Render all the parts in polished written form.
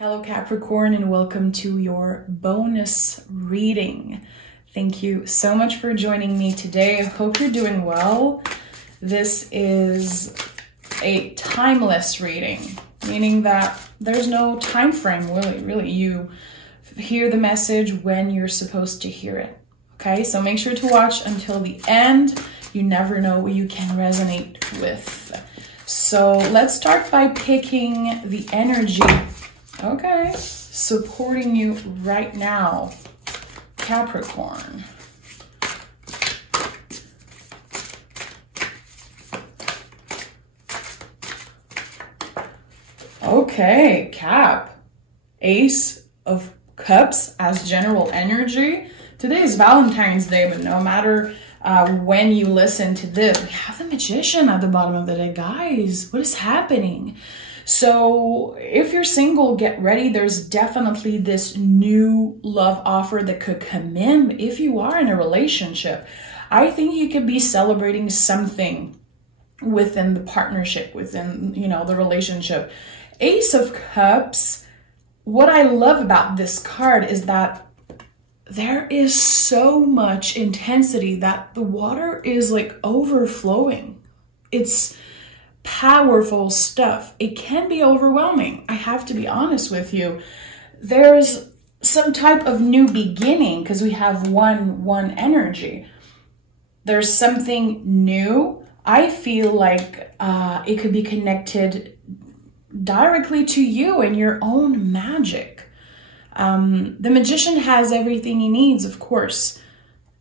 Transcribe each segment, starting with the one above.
Hello Capricorn, and welcome to your bonus reading. Thank you so much for joining me today. I hope you're doing well. This is a timeless reading, meaning that there's no time frame, really. You hear the message when you're supposed to hear it. Okay, so make sure to watch until the end. You never know what you can resonate with. So let's start by picking the energy. Okay, supporting you right now, Capricorn. Okay, Cap. Ace of Cups as general energy. Today is Valentine's Day, but no matter when you listen to this, we have the Magician at the bottom of the deck. Guys, what is happening? So if you're single, get ready. There's definitely this new love offer that could come in. If you are in a relationship, I think you could be celebrating something within the partnership, within, the relationship. Ace of Cups, what I love about this card is that there is so much intensity that the water is like overflowing. It's powerful stuff. It can be overwhelming. I have to be honest with you. There's some type of new beginning because we have one energy. There's something new. I feel like it could be connected directly to you and your own magic. The Magician has everything he needs, of course,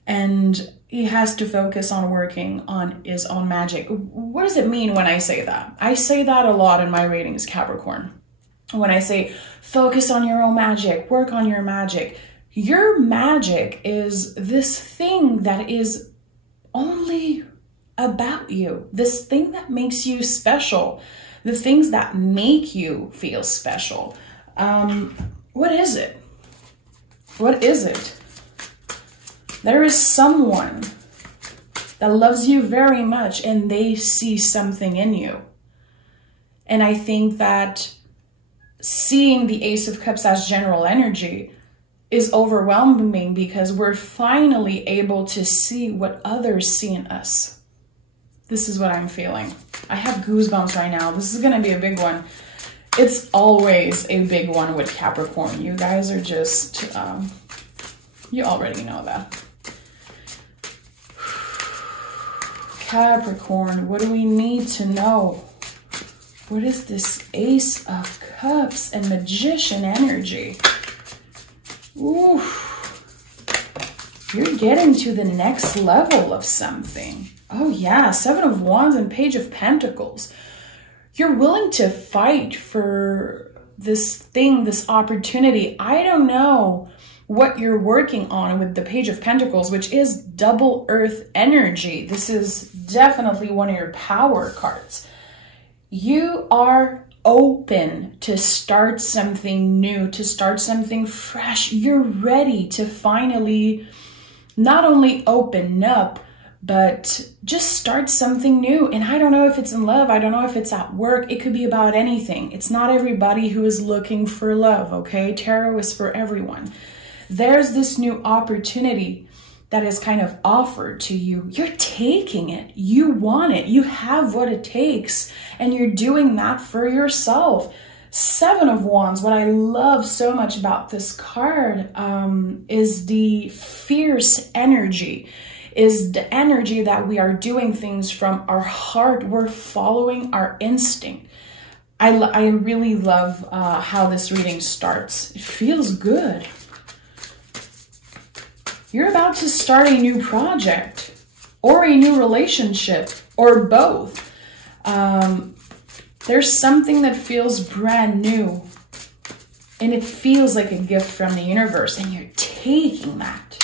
and he has to focus on working on his own magic. What does it mean when I say that? I say that a lot in my readings, Capricorn. When I say focus on your own magic, work on your magic is this thing that is only about you, this thing that makes you special, the things that make you feel special. What is it? What is it? There is someone that loves you very much and they see something in you. And I think that seeing the Ace of Cups as general energy is overwhelming because we're finally able to see what others see in us. This is what I'm feeling. I have goosebumps right now. This is going to be a big one. It's always a big one with Capricorn. You guys are just, you already know that. Capricorn, what do we need to know? What is this Ace of Cups and Magician energy? Ooh, you're getting to the next level of something. Oh yeah, Seven of Wands and Page of Pentacles. You're willing to fight for this thing, this opportunity. I don't know what you're working on with the Page of Pentacles, which is double earth energy. This is definitely one of your power cards. You are open to start something new, to start something fresh. You're ready to finally not only open up, but just start something new. And I don't know if it's in love. I don't know if it's at work. It could be about anything. It's not everybody who is looking for love, okay? Tarot is for everyone. There's this new opportunity that is kind of offered to you. You're taking it. You want it. You have what it takes. And you're doing that for yourself. Seven of Wands. What I love so much about this card is the fierce energy. Is the energy that we are doing things from our heart. We're following our instinct. I really love how this reading starts. It feels good. You're about to start a new project or a new relationship or both. There's something that feels brand new and it feels like a gift from the universe and you're taking that.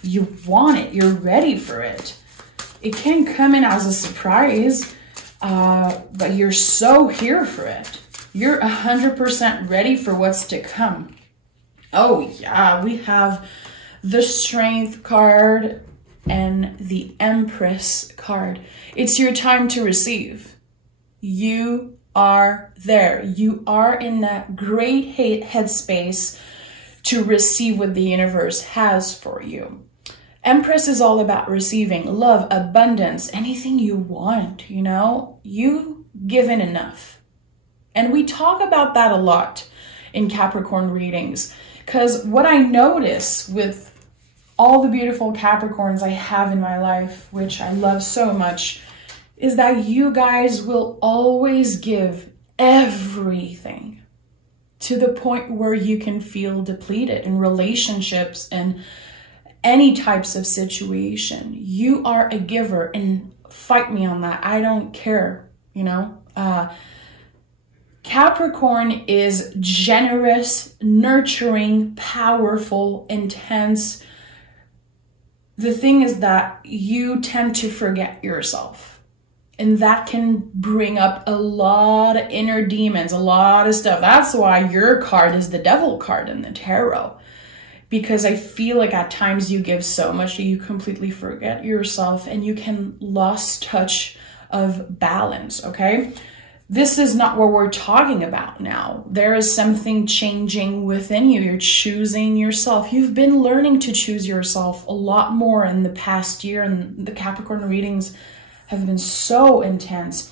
You want it. You're ready for it. It can come in as a surprise, but you're so here for it. You're 100% ready for what's to come. Oh yeah, we have the Strength card and the Empress card. It's your time to receive. You are there. You are in that great headspace to receive what the universe has for you. Empress is all about receiving love, abundance, anything you want, you know, you've given enough. And we talk about that a lot in Capricorn readings, because what I notice with all the beautiful Capricorns I have in my life, which I love so much, is that you guys will always give everything to the point where you can feel depleted in relationships and any types of situation. You are a giver, and fight me on that. I don't care, you know. Capricorn is generous, nurturing, powerful, intense. The thing is that you tend to forget yourself, and that can bring up a lot of inner demons, a lot of stuff. That's why your card is the Devil card in the tarot, because I feel like at times you give so much that you completely forget yourself and you can lose touch of balance, okay? This is not what we're talking about now. There is something changing within you. You're choosing yourself. You've been learning to choose yourself a lot more in the past year, and the Capricorn readings have been so intense.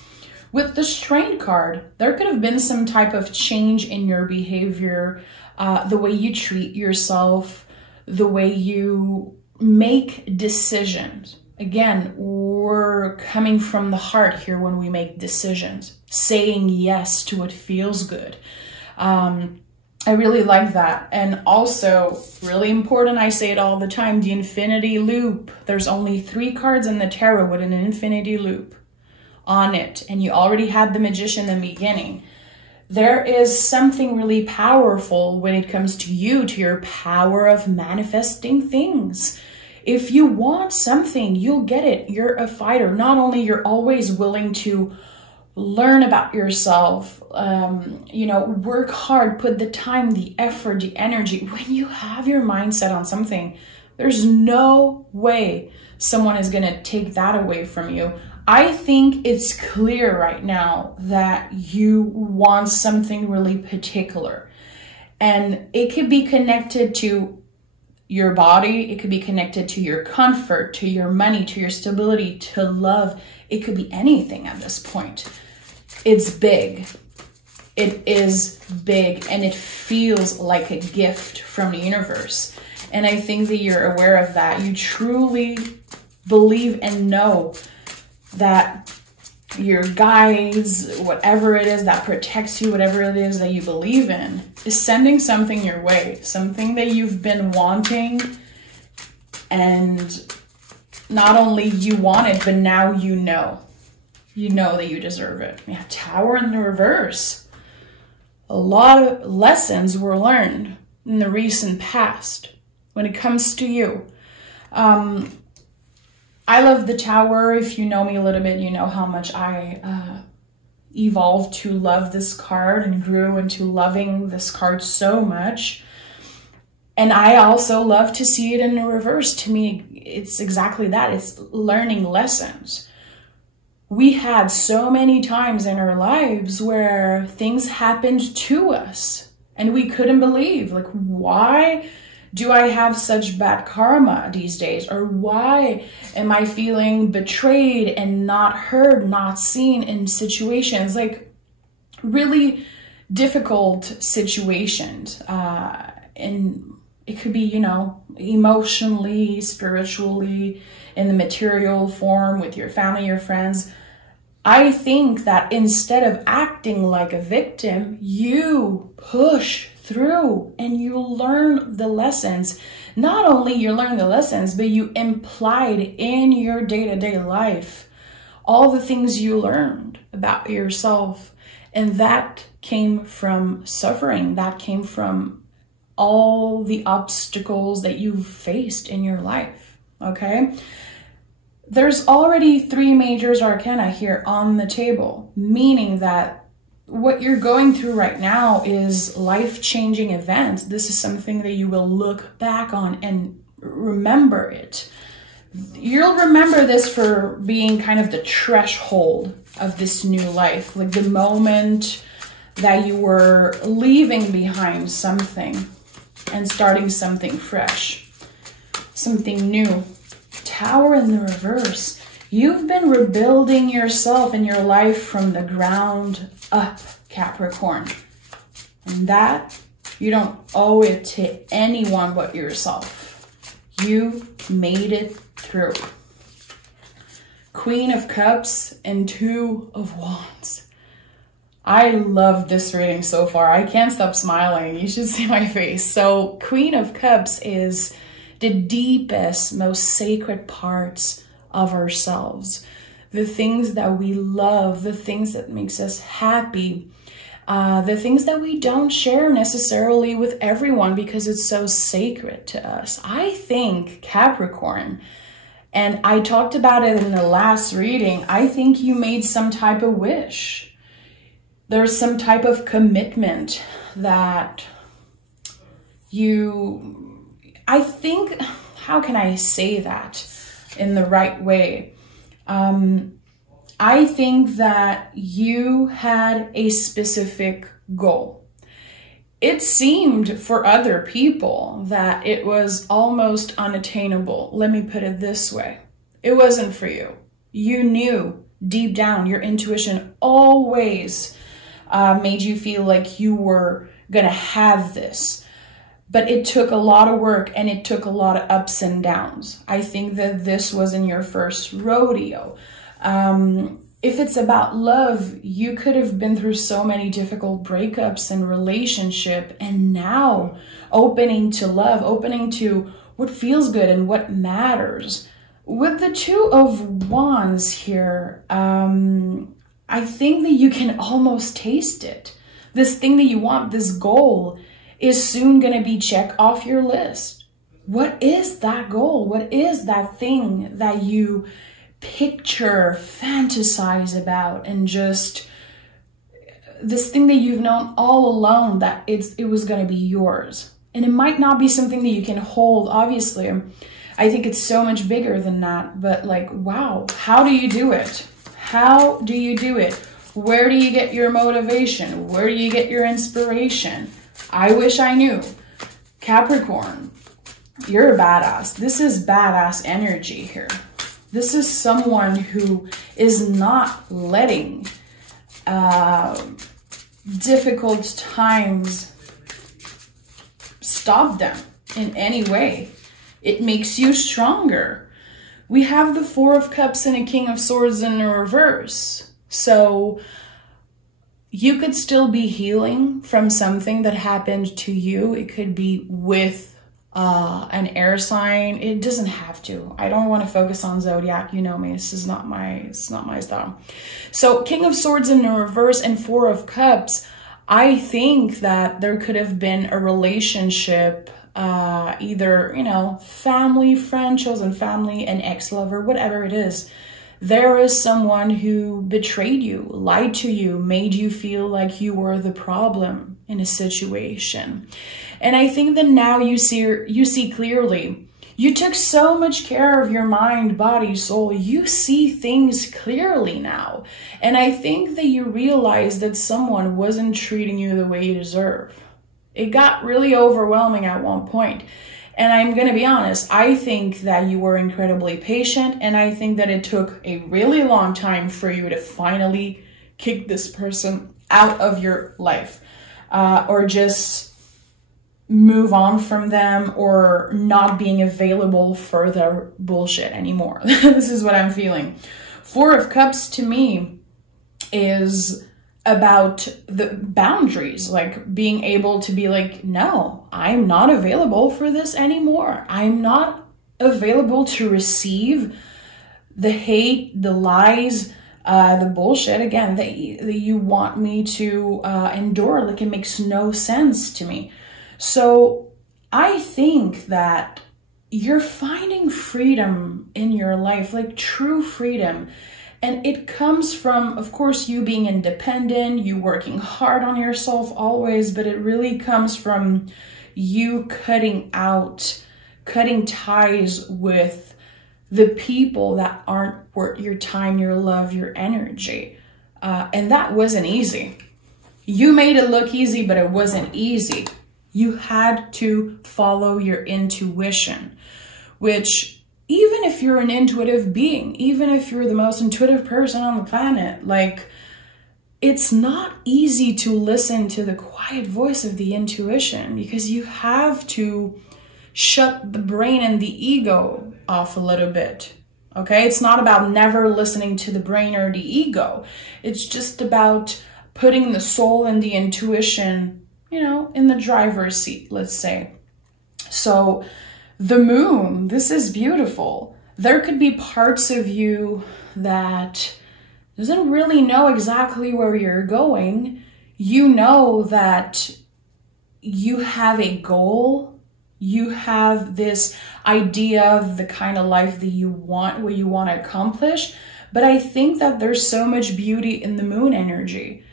With the Strength card, there could have been some type of change in your behavior, the way you treat yourself, the way you make decisions. Again, we're coming from the heart here when we make decisions, saying yes to what feels good. I really like that. And also, really important, I say it all the time, the infinity loop. There's only 3 cards in the tarot with an infinity loop on it, and you already had the Magician in the beginning. There is something really powerful when it comes to you, to your power of manifesting things. If you want something, you'll get it. You're a fighter. Not only you're always willing to learn about yourself, you know, work hard, put the time, the effort, the energy. When you have your mindset on something, there's no way someone is going to take that away from you. I think it's clear right now that you want something really particular, and it could be connected to your body, it could be connected to your comfort, to your money, to your stability, to love. It could be anything at this point. It's big. It is big, and it feels like a gift from the universe. And I think that you're aware of that. You truly believe and know that your guides, whatever it is that protects you, whatever it is that you believe in, is sending something your way, something that you've been wanting, and not only you want it, but now you know that you deserve it. Yeah, Tower in the reverse. A lot of lessons were learned in the recent past when it comes to you. I love the Tower. If you know me a little bit, you know how much I evolved to love this card and grew into loving this card so much. And I also love to see it in the reverse. To me, it's exactly that. It's learning lessons. We had so many times in our lives where things happened to us and we couldn't believe, like, why do I have such bad karma these days? Or why am I feeling betrayed and not heard, not seen in situations, like really difficult situations? And it could be, you know, emotionally, spiritually, in the material form with your family, your friends. I think that instead of acting like a victim, you push through and you learn the lessons. Not only you learn the lessons, but you implied in your day-to-day life all the things you learned about yourself. And that came from suffering. That came from all the obstacles that you've faced in your life, okay? There's already 3 major arcana here on the table, meaning that what you're going through right now is life-changing events. This is something that you will look back on and remember it. You'll remember this for being kind of the threshold of this new life, like the moment that you were leaving behind something and starting something fresh, something new. Tower in the reverse. You've been rebuilding yourself and your life from the ground up, Capricorn. And that, you don't owe it to anyone but yourself. You made it through. Queen of Cups and Two of Wands. I love this reading so far. I can't stop smiling. You should see my face. So Queen of Cups is the deepest, most sacred parts of ourselves. The things that we love, the things that makes us happy, the things that we don't share necessarily with everyone because it's so sacred to us. I think, Capricorn, and I talked about it in the last reading, I think you made some type of wish. There's some type of commitment that I think, how can I say that in the right way? I think that you had a specific goal. It seemed for other people that it was almost unattainable. Let me put it this way. It wasn't for you. You knew deep down, your intuition always made you feel like you were gonna have this. But it took a lot of work and it took a lot of ups and downs. I think that this wasn't your first rodeo. If it's about love, you could have been through so many difficult breakups and relationship, and now opening to love, opening to what feels good and what matters. With the Two of Wands here, I think that you can almost taste it. This thing that you want, this goal, is soon going to be checked off your list. What is that goal? What is that thing that you picture, fantasize about, and just this thing that you've known all along that it was going to be yours? And it might not be something that you can hold, obviously. I think it's so much bigger than that, but like, wow, how do you do it? How do you do it? Where do you get your motivation? Where do you get your inspiration? I wish I knew. Capricorn, you're a badass. This is badass energy here. This is someone who is not letting difficult times stop them in any way. It makes you stronger. We have the Four of Cups and a King of Swords in the reverse. So you could still be healing from something that happened to you. It could be with an air sign. It doesn't have to. I don't want to focus on zodiac. You know me. It's not my style. So King of Swords in the reverse and Four of Cups. I think that there could have been a relationship, either, you know, family, friend, chosen family, an ex-lover, whatever it is. There is someone who betrayed you, lied to you, made you feel like you were the problem in a situation. And I think that now you see clearly. You took so much care of your mind, body, soul. You see things clearly now. And I think that you realize that someone wasn't treating you the way you deserve. It got really overwhelming at one point. And I'm going to be honest, I think that you were incredibly patient, and I think that it took a really long time for you to finally kick this person out of your life, or just move on from them, or not being available for their bullshit anymore. This is what I'm feeling. Four of Cups to me is about the boundaries, like being able to be like, no, I'm not available for this anymore. I'm not available to receive the hate, the lies, the bullshit, again, that you want me to endure. Like, it makes no sense to me. So I think that you're finding freedom in your life, like true freedom. And it comes from, of course, you being independent, you working hard on yourself always, but it really comes from you cutting ties with the people that aren't worth your time, your love, your energy. And that wasn't easy. You made it look easy, but it wasn't easy. You had to follow your intuition, which even if you're an intuitive being, even if you're the most intuitive person on the planet, like, it's not easy to listen to the quiet voice of the intuition, because you have to shut the brain and the ego off a little bit. Okay, it's not about never listening to the brain or the ego. It's just about putting the soul and the intuition, you know, in the driver's seat, let's say. So the moon, this is beautiful. There could be parts of you that doesn't really know exactly where you're going. You know that you have a goal. You have this idea of the kind of life that you want, what you want to accomplish. But I think that there's so much beauty in the moon energy.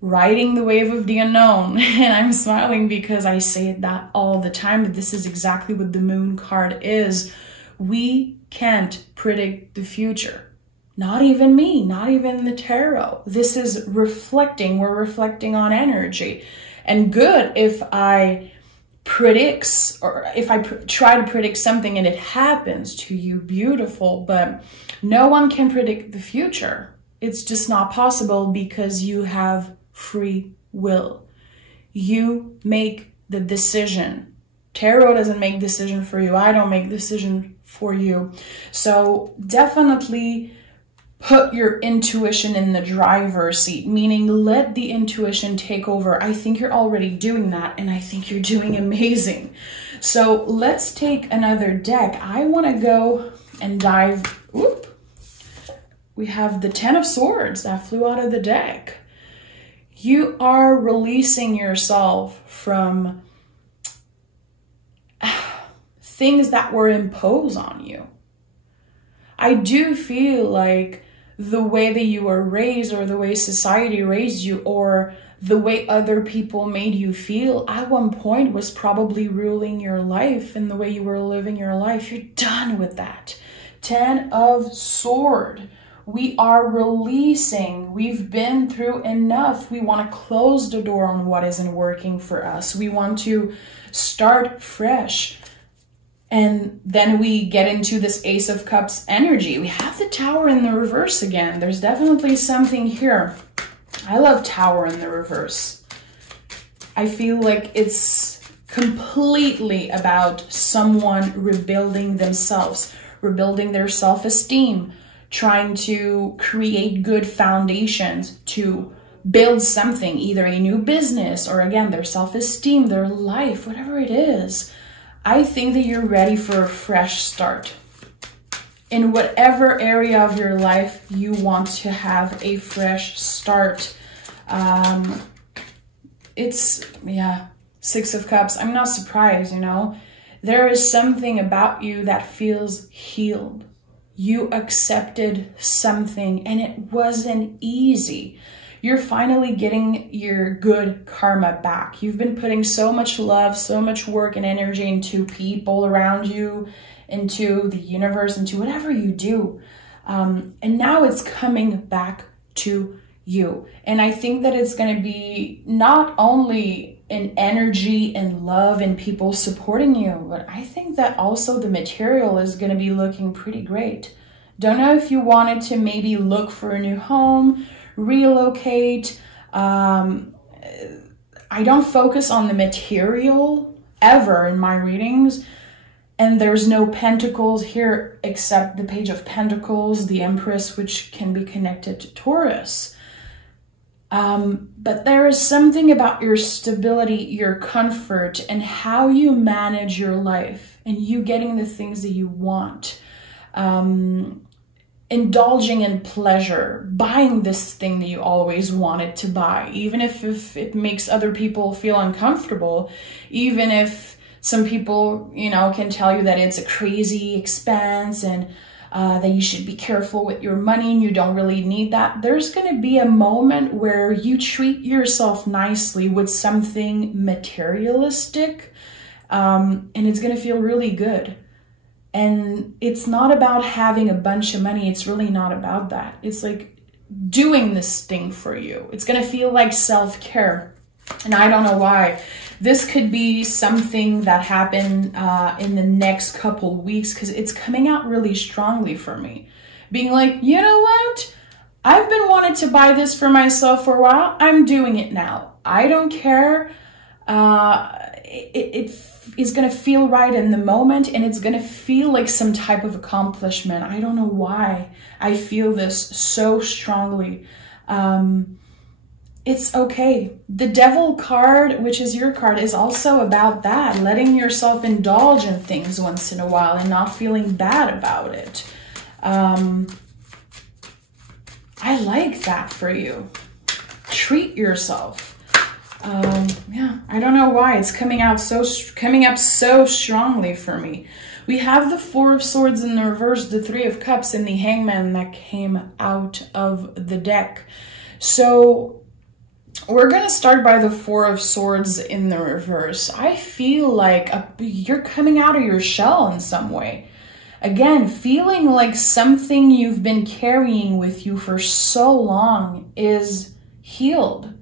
Riding the wave of the unknown. And I'm smiling because I say that all the time, but this is exactly what the moon card is. We can't predict the future. Not even me, not even the tarot. This is reflecting. We're reflecting on energy. And good if I predicts, or if I try to predict something and it happens to you, beautiful, but no one can predict the future. It's just not possible, because you have free will. You make the decision. Tarot doesn't make decision for you. I don't make decision for you. So definitely put your intuition in the driver's seat, meaning let the intuition take over. I think you're already doing that, and I think you're doing amazing. So let's take another deck. I want to go and dive. Whoop. We have the 10 of Swords that flew out of the deck. You are releasing yourself from things that were imposed on you. I do feel like the way that you were raised, or the way society raised you, or the way other people made you feel at one point was probably ruling your life and the way you were living your life. You're done with that. 10 of Swords. We are releasing. We've been through enough. We want to close the door on what isn't working for us. We want to start fresh. And then we get into this Ace of Cups energy. We have the Tower in the reverse again. There's definitely something here. I love Tower in the reverse. I feel like it's completely about someone rebuilding themselves, rebuilding their self-esteem, trying to create good foundations to build something, either a new business or, again, their self-esteem, their life, whatever it is. I think that you're ready for a fresh start. In whatever area of your life you want to have a fresh start. Yeah, 6 of Cups. I'm not surprised, you know. There is something about you that feels healed. You accepted something and it wasn't easy. You're finally getting your good karma back. You've been putting so much love, so much work and energy into people around you, into the universe, into whatever you do. And now it's coming back to you. And I think that it's going to be not only an energy and love and people supporting you, but I think that also the material is going to be looking pretty great. Don't know if you wanted to maybe look for a new home, relocate. I don't focus on the material ever in my readings. And there's no pentacles here except the Page of Pentacles, the Empress, which can be connected to Taurus. But there is something about your stability, your comfort, and how you manage your life and you getting the things that you want. Indulging in pleasure, buying this thing that you always wanted to buy, even if it makes other people feel uncomfortable, even if some people, you know, can tell you that it's a crazy expense and that you should be careful with your money and you don't really need that. There's going to be a moment where you treat yourself nicely with something materialistic, and it's going to feel really good. And it's not about having a bunch of money. It's really not about that. It's like doing this thing for you. It's going to feel like self-care. And I don't know why. This could be something that happened in the next couple weeks, because it's coming out really strongly for me. Being like, you know what? I've been wanting to buy this for myself for a while. I'm doing it now. I don't care. It is going to feel right in the moment, and it's going to feel like some type of accomplishment. I don't know why I feel this so strongly. It's okay. The Devil card, which is your card, is also about that. Letting yourself indulge in things once in a while and not feeling bad about it. I like that for you. Treat yourself. Yeah, I don't know why it's coming up so strongly for me. We have the Four of Swords in the reverse, the Three of Cups, and the Hangman that came out of the deck. So we're going to start by the Four of Swords in the reverse. I feel like you're coming out of your shell in some way. Again, feeling like something you've been carrying with you for so long is healed.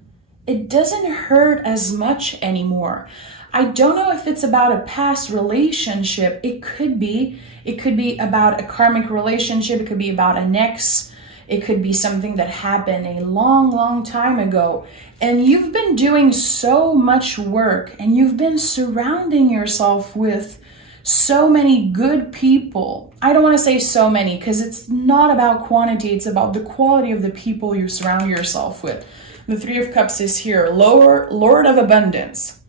It doesn't hurt as much anymore. I don't know if it's about a past relationship. It could be. It could be about a karmic relationship. It could be about an ex. It could be something that happened a long, long time ago. And you've been doing so much work, and you've been surrounding yourself with so many good people. I don't want to say so many, because it's not about quantity. It's about the quality of the people you surround yourself with. The Three of Cups is here. Lord of Abundance.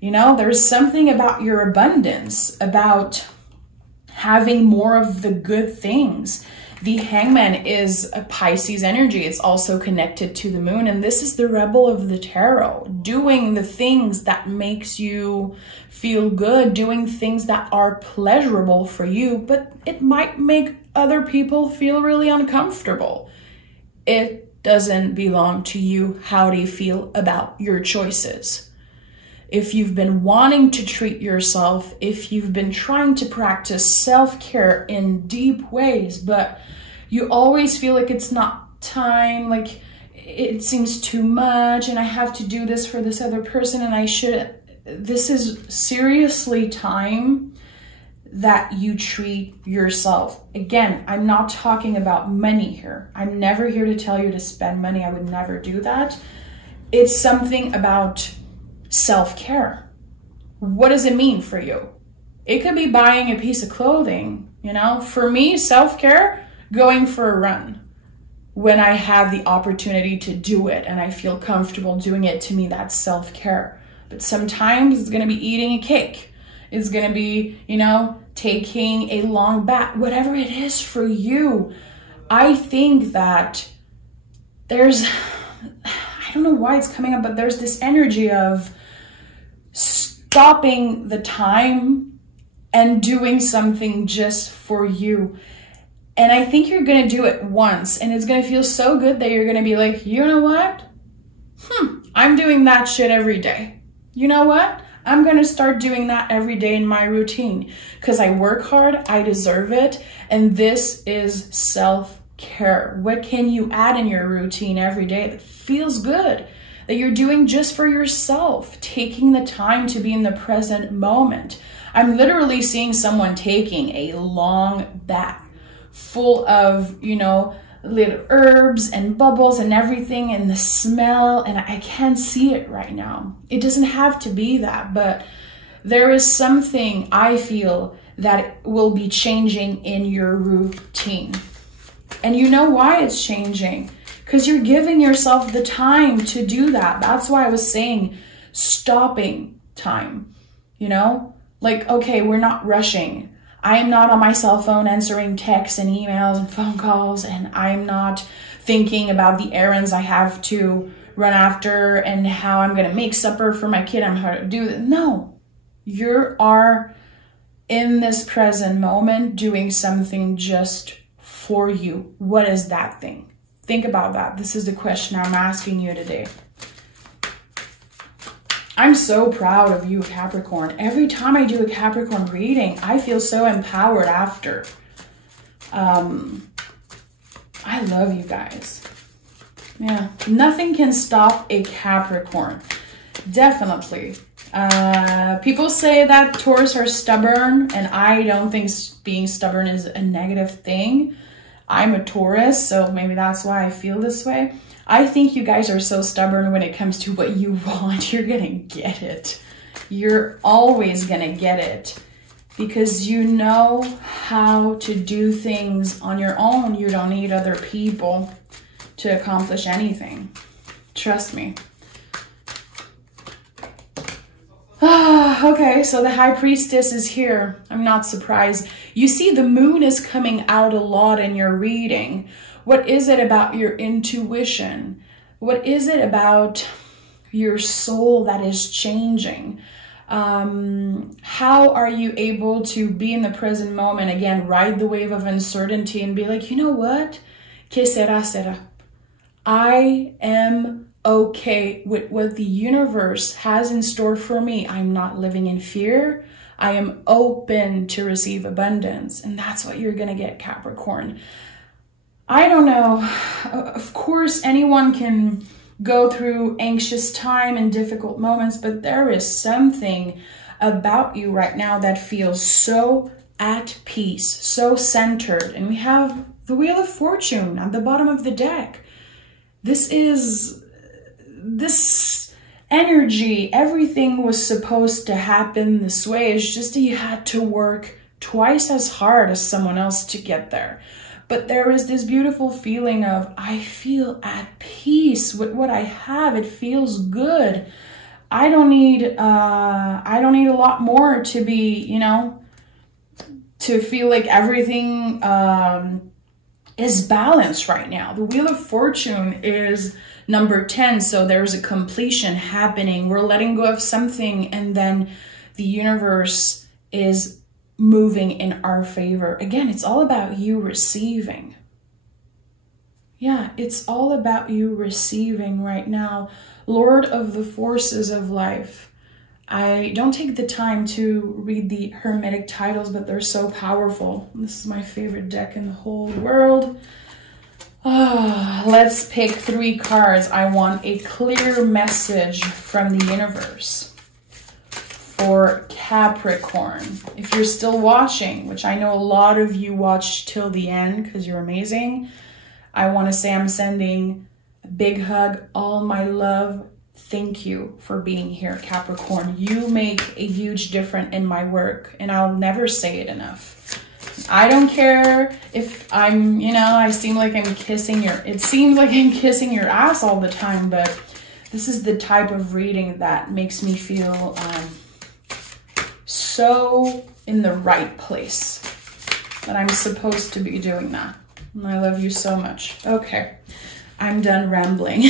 You know, there's something about your abundance, about having more of the good things. The Hangman is a Pisces energy. It's also connected to the moon. And this is the Rebel of the Tarot. Doing the things that makes you feel good. Doing things that are pleasurable for you. But it might make other people feel really uncomfortable. It doesn't belong to you. How do you feel about your choices? If you've been wanting to treat yourself, if you've been trying to practice self-care in deep ways, but you always feel like it's not time, like it seems too much, and I have to do this for this other person, and I should. This is seriously time that you treat yourself. Again, I'm not talking about money here. I'm never here to tell you to spend money. I would never do that. It's something about self-care. What does it mean for you? It could be buying a piece of clothing, you know? For me, self-care, going for a run. When I have the opportunity to do it and I feel comfortable doing it, to me, that's self-care. But sometimes it's going to be eating a cake. It's going to be, you know, taking a long bath. Whatever it is for you. I think that there's, I don't know why it's coming up, but there's this energy of stopping the time and doing something just for you. And I think you're going to do it once, and it's going to feel so good that you're going to be like, you know what? I'm doing that shit every day. You know what? I'm going to start doing that every day in my routine, because I work hard, I deserve it, and this is self-care. What can you add in your routine every day that feels good, that you're doing just for yourself, taking the time to be in the present moment? I'm literally seeing someone taking a long bath full of, you know, little herbs and bubbles and everything, and the smell, and I can't see it right now. It doesn't have to be that, but there is something I feel that will be changing in your routine. And you know why it's changing? Because you're giving yourself the time to do that. That's why I was saying stopping time, you know? Like, okay, we're not rushing. I am not on my cell phone answering texts and emails and phone calls, and I'm not thinking about the errands I have to run after and how I'm going to make supper for my kid and how to do that. No, you are in this present moment doing something just for you. What is that thing? Think about that. This is the question I'm asking you today. I'm so proud of you, Capricorn. Every time I do a Capricorn reading, I feel so empowered after. I love you guys. Yeah, nothing can stop a Capricorn. Definitely. People say that Taurus are stubborn, and I don't think being stubborn is a negative thing. I'm a Taurus, so maybe that's why I feel this way. I think you guys are so stubborn when it comes to what you want. You're gonna get it. You're always gonna get it because you know how to do things on your own. You don't need other people to accomplish anything. Trust me. Okay, so the High Priestess is here. I'm not surprised. You see, the moon is coming out a lot in your reading. What is it about your intuition? What is it about your soul that is changing? How are you able to be in the present moment, again, ride the wave of uncertainty and be like, you know what? Que sera, sera. I am okay with what the universe has in store for me. I'm not living in fear. I am open to receive abundance. And that's what you're going to get, Capricorn. I don't know. Of course, anyone can go through anxious time and difficult moments, but there is something about you right now that feels so at peace, so centered. And we have the Wheel of Fortune at the bottom of the deck. This energy, everything was supposed to happen this way. It's just that you had to work twice as hard as someone else to get there. But there is this beautiful feeling of, I feel at peace with what I have. It feels good. I don't need a lot more to be, you know, to feel like everything is balanced right now. The Wheel of Fortune is number 10, so there's a completion happening. We're letting go of something, and then the universe is moving in our favor. Again, it's all about you receiving. Yeah, it's all about you receiving right now. Lord of the forces of life. I don't take the time to read the Hermetic titles, but they're so powerful. This is my favorite deck in the whole world. Let's pick 3 cards. I want a clear message from the universe for Capricorn. If you're still watching, which I know a lot of you watch till the end because you're amazing, I want to say I'm sending a big hug, all my love. Thank you for being here, Capricorn. You make a huge difference in my work, and I'll never say it enough. I don't care if I'm, you know, it seems like I'm kissing your ass all the time, but this is the type of reading that makes me feel so in the right place that I'm supposed to be doing that. And I love you so much. Okay, I'm done rambling.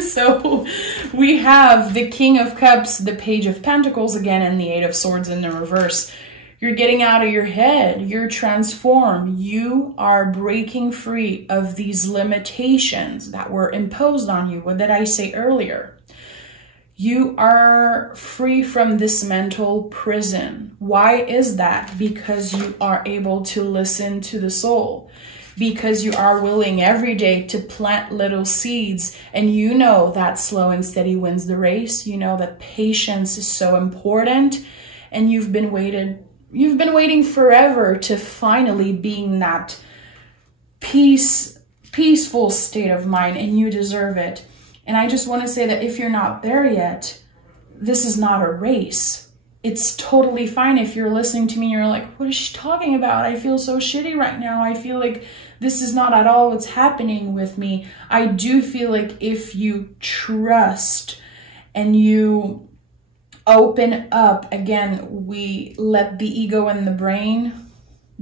So we have the King of Cups, the Page of Pentacles again, and the 8 of Swords in the reverse. You're getting out of your head. You're transformed. You are breaking free of these limitations that were imposed on you. What did I say earlier? You are free from this mental prison. Why is that? Because you are able to listen to the soul. Because you are willing every day to plant little seeds. And you know that slow and steady wins the race. You know that patience is so important. And you've been waiting forever to finally be in that peaceful state of mind, and you deserve it. And I just want to say that if you're not there yet, this is not a race. It's totally fine if you're listening to me and you're like, what is she talking about? I feel so shitty right now. I feel like this is not at all what's happening with me. I do feel like if you trust and you open up, again, we let the ego and the brain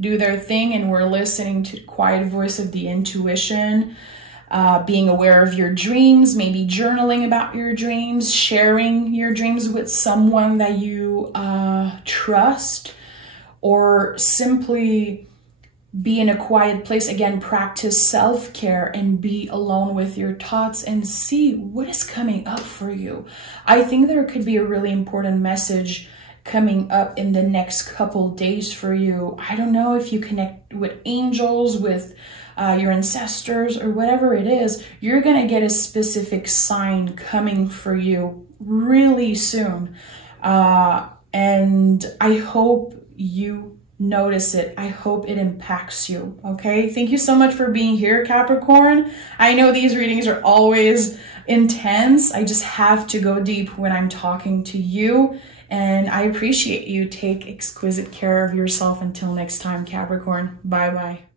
do their thing, and we're listening to the quiet voice of the intuition, being aware of your dreams, maybe journaling about your dreams, sharing your dreams with someone that you trust, or simply be in a quiet place. Again, practice self-care and be alone with your thoughts and see what is coming up for you. I think there could be a really important message coming up in the next couple days for you. I don't know if you connect with angels, with your ancestors, or whatever it is, you're going to get a specific sign coming for you really soon. And I hope you notice it. I hope it impacts you. Okay. Thank you so much for being here, Capricorn. I know these readings are always intense. I just have to go deep when I'm talking to you. And I appreciate you. Take exquisite care of yourself. Until next time, Capricorn. Bye-bye.